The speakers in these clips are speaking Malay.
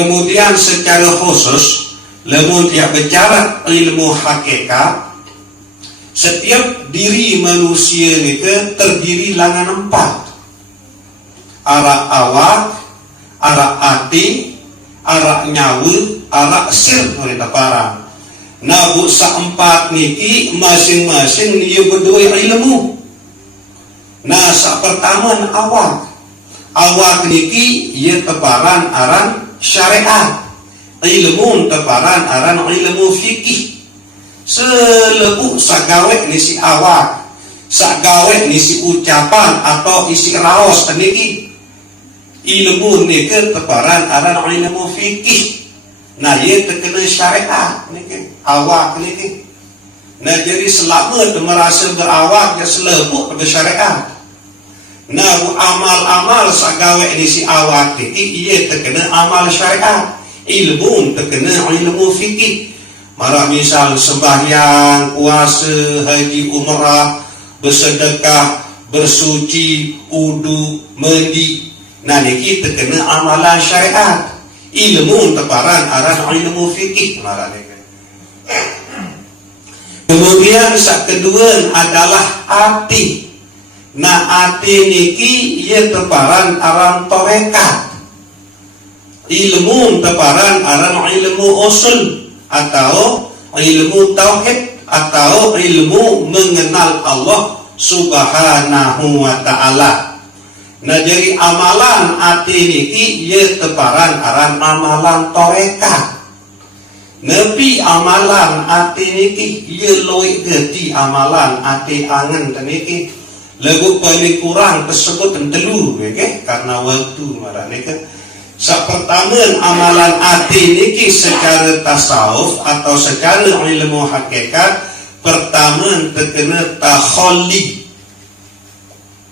Kemudian secara khusus lamun dia bicara ilmu hakikat, setiap diri manusia itu terdiri langan 4. Arak awak, arak hati, arak nyawa, arak sir mereka parang. Nah bu sa-4 niki masing-masing dia berdua ilmu. Nah sa pertama awak. Awak niki ia teparan aran syariat. Ilmu teparan aran ilmu fikih. Selebu sagawe ni si awak, sagawe ni si ucapan atau isi raos niki ilmu ni ke teparan aran ilmu fikih. Nah ia terkena syariat niki awak niki. Nah jadi selama merasa berawak ya selebu bersyariat. Nah amal-amal sagawe ni si awak niki ia terkena amal syariat. Ilmu terkena ilmu fikih. Marah misal sembahyang, puasa, haji, umrah, bersedekah, bersuci, wudu, mandi. Nah niki terkena amalan syariat. Ilmu teparan arah ilmu fikih marah niki. Kemudian sak kedua adalah hati. Nah hati niki ia teparan arah torekat. Ilmu teparan arah ilmu usul atau ilmu tauhid atau ilmu mengenal Allah Subhanahu wa ta'ala. Nah jadi amalan hati niki ia teparan aran amalan torekat. Nepi amalan hati niki ia loik geti amalan hati angen niki. Lagu paling kurang tersebut telu okay? Karena waktu marah niki. Pertama amalan hati niki secara tasawuf atau secara ilmu hakikat, pertama terkena takholi.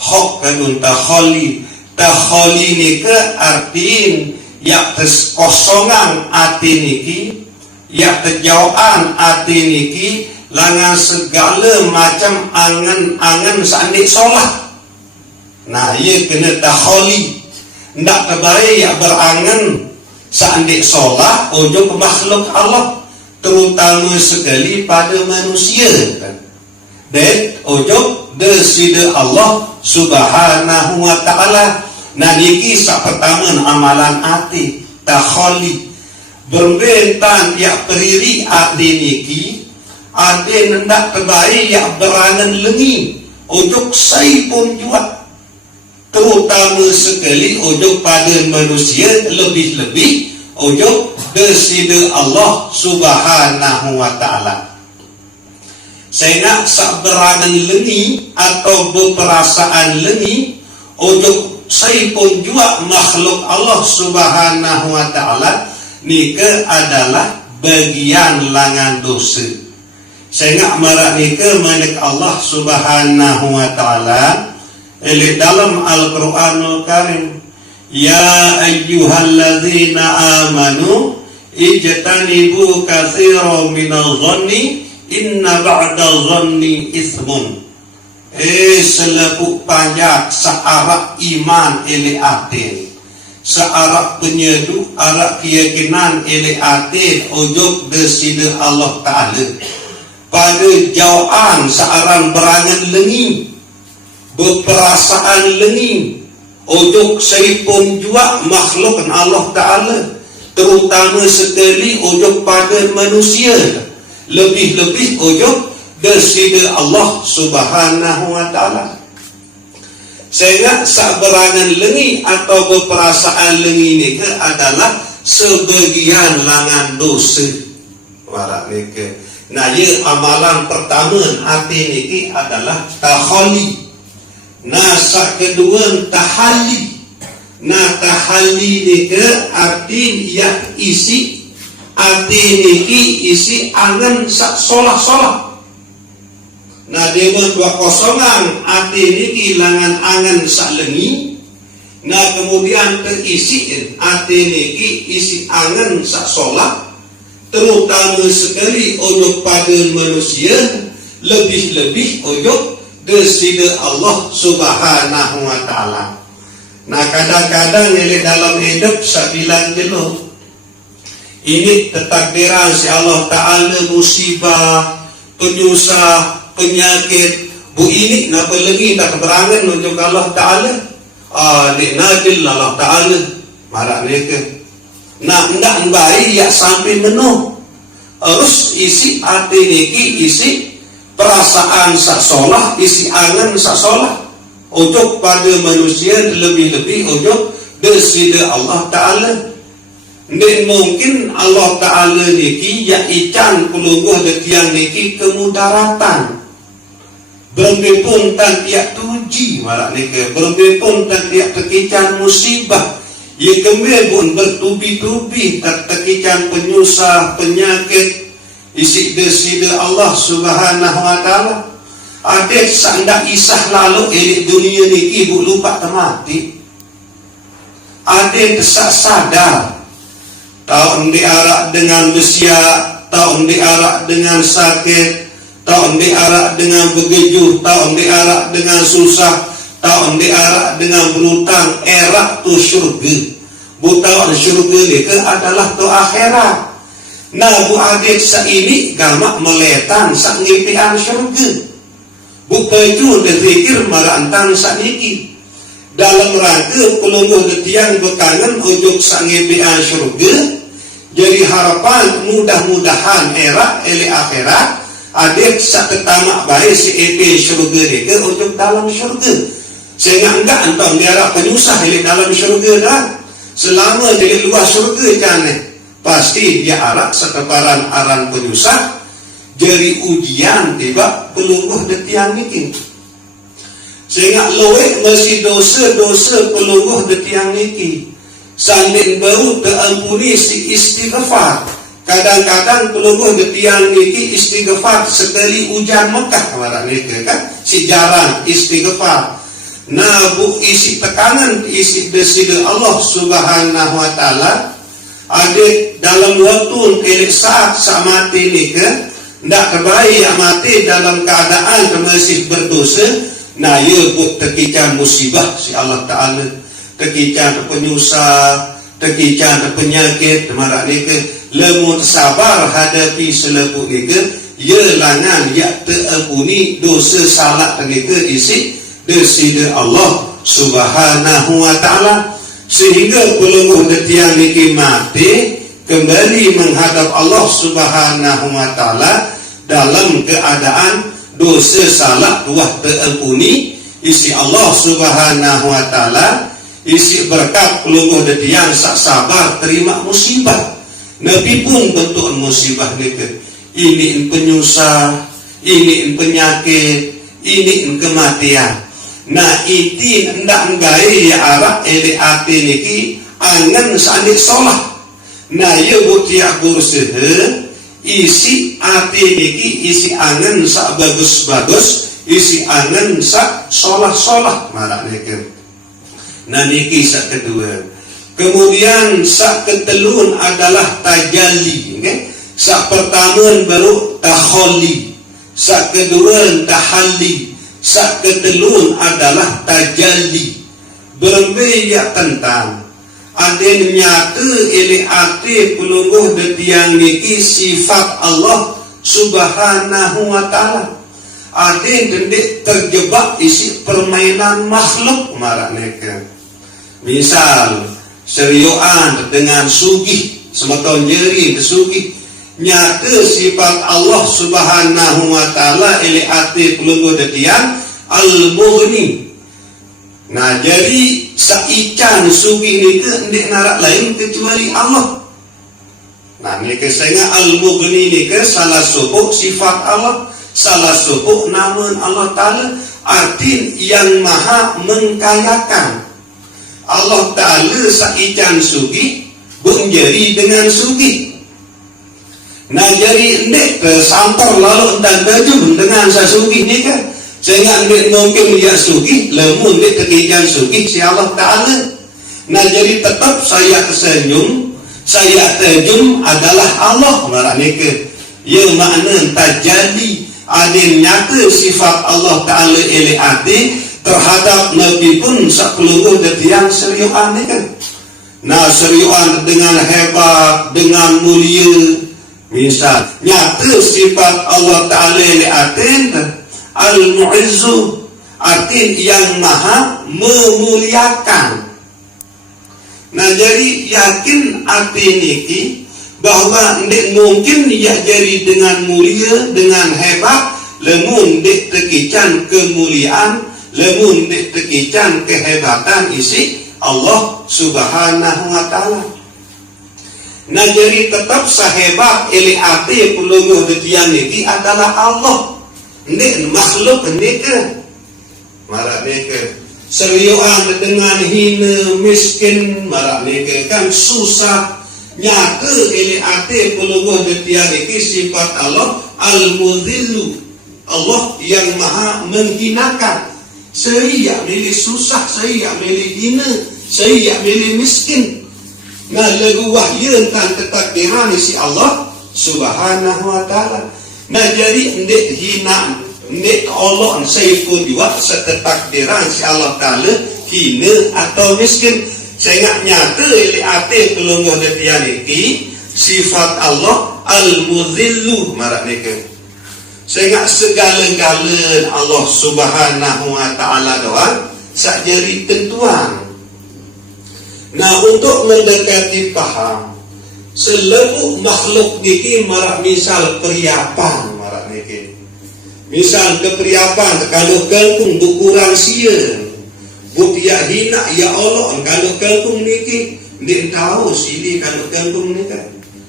Hok kanun takholi. Takholi niki artiin ya kosongan hati niki, ya terjauhan hati niki langan segala macam angan-angan sandik solat. Nah ia kena takholi. Ndak terbaik ya berangan sandik solat ojo ke makhluk Allah, terutama sekali pada manusia kan. Dan ojo deside Allah Subhanahu wa ta'ala. Nah niki sak pertama amalan hati takholi. Berbentan ya periri hati niki ade ndak terbaik ya berangan lengi ojo sai pun jual, terutama sekali ojo pada manusia, lebih-lebih ojo deside Allah Subhanahu wa ta'ala. Sehingga sak berangan lengi atau berperasaan lengi ojo saya pun juga makhluk Allah Subhanahu wa ta'ala nika adalah bagian langan dosa. Sehingga marah nika manik Allah Subhanahu wa ta'ala dalam Al-Quranul Karim, ya ayyuhalladzina amanu ijtanibu katsiran minadh dhanni inna ba'dadh dhanni itsmun. Selepu panjak searak iman ele atin, searak penyedu arak keyakinan ele atin ujug deside Allah Ta'ala pada jauhan searan berangan lengi berperasaan lengi ujug seipun juga makhluk Allah Ta'ala, terutama sekali ujug pada manusia, lebih-lebih ujug deside Allah Subhanahu wa ta'ala. Sehingga saberangan lengi atau berperasaan lengi ni adalah sebagian langan dosa. Warak ni ke. Nah, ya amalan pertama hati ni adalah takholi. Nah, sak kedua tahali. Nah, tahali ni ke arti yang isi hati ni isi angan sak solah-solah. Nah dia dua kosongan hati ini kehilangan angan salengi. Nah kemudian terisi hati ini isi angan sak solat, terutama sekali ujug pada manusia, lebih-lebih ujug deside Allah Subhanahu wa ta'ala. Nah kadang-kadang ini dalam hidup saya bilang dulu, Ini ketakdiran si Allah Ta'ala, musibah, penyusah, penyakit. Bu ini napa lagi tak keterangan untuk Allah Ta'ala. Nadil Allah Ta'ala marah mereka. Nak ndak baik ya sampai menuh. Harus isi hati niki, isi perasaan sak solah, isi angan sak solah. Untuk pada manusia lebih-lebih untuk desida Allah Ta'ala. Ndak mungkin Allah Ta'ala niki ya ican pelungguh detiang niki kemudaratan. Berempun tan tiak tuji marak niki, berempun tan tiak tekican musibah. Ia kembali pun bertubi-tubi tak tekican penyusah, penyakit, isi desida Allah Subhanahu wa Ta'ala. Adik sandak isah lalu elik dunia niki ibu lupa temati. Adik tak sadar. Tahun diarak dengan besiak, tahun diarak dengan sakit, tahun diarak dengan begejuh, tahun diarak dengan susah, tahun diarak dengan berutang. Erak tu syurga. Butawan syurga ni ke adalah tu akhirat. Nah bu adik sa ini gamak meletan sa ngipian syurga. Bukaju dipikir marantang sa niki. Dalam rangka pelungguh detiang bekangen ujuk sa ngipian syurga. Jadi harapan mudah-mudahan era ele akhirat adik sak ketamak baik si EP syurga dia untuk dalam syurga. Sehingga enggak entong diarah penyusah ele dalam syurga dah. Selama di luar syurga jane pasti dia arak sekeparan aran penyusah. Jadi ujian tiba pelungguh detiang niki. Sehingga loe masih dosa-dosa pelungguh detiang niki. Sandin baru terampuni si istighfar. Kadang-kadang pelungguh detiang niki istighfar sekali hujan Mekah kemarin niki kan si jarang istighfar. Nah bu isi tekanan isi desida Allah Subhanahu wa Ta'ala. Adik dalam waktu elik saat mati niki ndak terbaik mati dalam keadaan masih berdosa. Nah ia bu tekican musibah si Allah Ta'ala. Tekican penyusah, tekican penyakit, marak nike, lemut sabar hadapi selepuk nike, ia langan ya terampuni dosa salah nike isi desida Allah Subhanahu wa Ta'ala. Sehingga pelungguh detiang niki mati kembali menghadap Allah Subhanahu wa Ta'ala dalam keadaan dosa salah tuah terampuni isi Allah Subhanahu wa Ta'ala. Isi berkat pelungguh detiang sak sabar terima musibah. Nabi pun bentuk musibah nike. Ini penyusah, ini penyakit, ini kematian. Nah itu ndak nggae ya arak ele ati niki angen sanik solah. Nah ya butiak berusaha isi ati niki isi angen sak bagus-bagus, isi angen sak solah-solah marak niki. Nah niki sak kedua. Kemudian sak ketelun adalah tajalli, okay? Sak pertama baru takholi, sak kedua tahalli, sak ketelun adalah tajalli. Berbeda tentang ada nyata ini arti pelungguh detiang niki sifat Allah Subhanahu wa Ta'ala. Ada dendik terjebak isi permainan makhluk marak neka. Misal serioan dengan sugih semeton jeri sugih nyata sifat Allah Subhanahu wa Ta'ala ili arti pelungguh detiang al-mughni. Nah jadi saican sugih ni ke ndik narak lain kecuali Allah. Nah ni ke sehingga al-mughni ni ke salah satu sifat Allah, salah satu nama Allah Ta'ala, arti yang maha mengkayakan. Allah Ta'ala saican sugih menjadi dengan sugih. Nah jadi ndik tersampar lalu dan tajum dengan sasugih ni ke sehingga ndik mungkin dia sugih lemun ndik tekijan sugih si Allah Ta'ala. Nah jadi tetap saya senyum, saya tajum adalah Allah maranike. Ya makna tajali adin nyata sifat Allah Ta'ala ili ati terhadap Nabi pun sak pelungguh detiang seriuan ni kan. Nah seriuan dengan hebat, dengan mulia. Misal nyata sifat Allah Ta'ala li atin al-mu'izzu, artin yang maha memuliakan. Nah jadi yakin atin ini bahwa ndik mungkin ia jadi dengan mulia, dengan hebat, lemun ndik tekican kemuliaan, lemun ndik tekican kehebatan isi Allah Subhanahu wa Ta'ala. Nah jadi tetap sahebat ili ati pulunguh detian ini adalah Allah. Ndik makhluk ndik marak ndik seriuan dengan hina miskin marak ndik kan susah. Nyata ili ati pulunguh detian ini sifat Allah al-mudhillu, Allah yang maha menghinakan. Saya milih susah, saya milih hina, saya milih miskin. Nah lagu wahyu tentang ketakdiran si Allah Subhanahu wa Ta'ala. Nah jadi ndik hina, ndik Allah saya pun juga seketakdiran si Allah Ta'ala hina atau miskin. Saya nyata ili ati pelungguh detian iki sifat Allah al-mudhillu marak nika. Saya segala-galanya Allah Subhanahu wa Ta'ala doang sak jari tentuan. Nah untuk mendekati paham selalu makhluk niki marak misal periapan marak niki. Misal keperiapan kalau kalkung bukurang sia, buk ya hina ya Allah kalau kalkung niki ndik tahu sili kalau kalkung nika.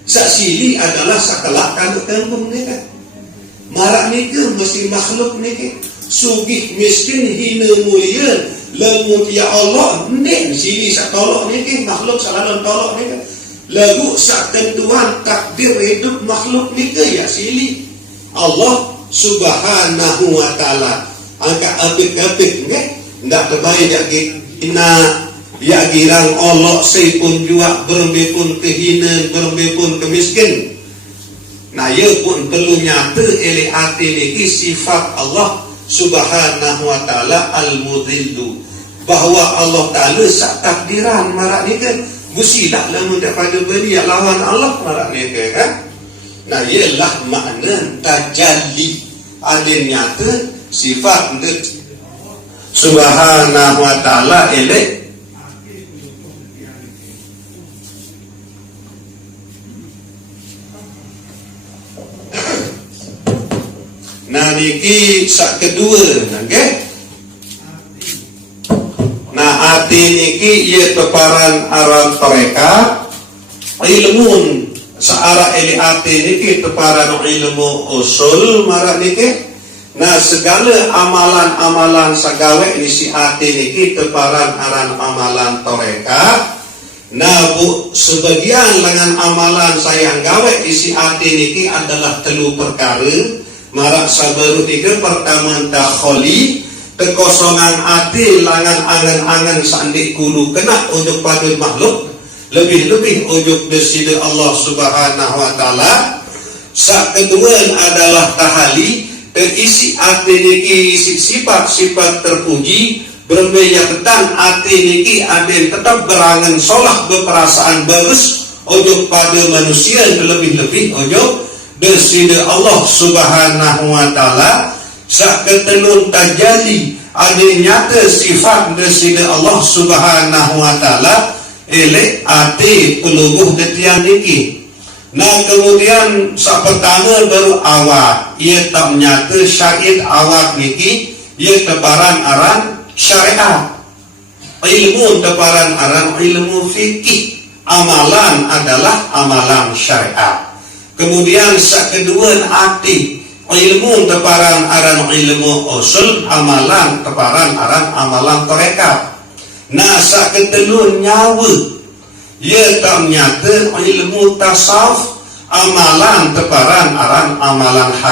Sak sili adalah sakelak kalau kalkung nika. Marak niki mesti makhluk niki sugih miskin hina mulia. Lemut ya Allah ndik sini sak tolok niki makhluk selalu tolok niki. Lagu sak tentuan takdir hidup makhluk niki ya sili Allah Subhanahu wa Ta'ala. Angka apik-apik nggih ndak terbaik ya kita ya girang Allah sei pun juga berembe pun kehina, berembe pun kemiskin. Nah ya pun perlu nyata eli ati niki sifat Allah Subhanahu wa Ta'ala al-mudhillu, bahwa Allah Ta'ala sak takdiran marak ni kan gusilah lamun daripada belia lawan Allah marak ni kan. Nah ialah makna tajalli adin nyata sifat Subhanahu wa Ta'ala elek. Nah niki sak kedua nggih. Nah ati niki ia peparan aran mereka ilmu searah eli ati niki peparan ilmu usul marak niki. Nah segala amalan-amalan sagawe ini si ati niki peparan aran amalan toreka. Nah bu sebagian dengan amalan sayang gawe isi ati niki adalah telu perkara. Marak sabaru tiga pertama dakholi kekosongan hati langan angan-angan sandik kulu kena ujuk pada makhluk lebih-lebih ujuk desida Allah Subhanahu wa Ta'ala. Sak kedua adalah tahali terisi hati niki isi sifat-sifat terpuji berbeda ketan hati niki aden tetap berangan solah berperasaan bagus ujuk pada manusia lebih-lebih ujuk desida Allah Subhanahu wa Ta'ala. Sak ketelun tajali ada nyata sifat desida Allah Subhanahu wa Ta'ala elek ati peluguh detian niki. Nah kemudian sak pertama baru awak ia tak nyata syahid awak niki ia tebaran aran syariat, ilmu tebaran aran ilmu fikih, amalan adalah amalan syariat. Kemudian sak kedua hati ilmu teparan aran ilmu usul, amalan teparan aran amalan mereka. Nah sak ketelun nyawa ia tak nyata ilmu tasawuf, amalan teparan aran amalan hak.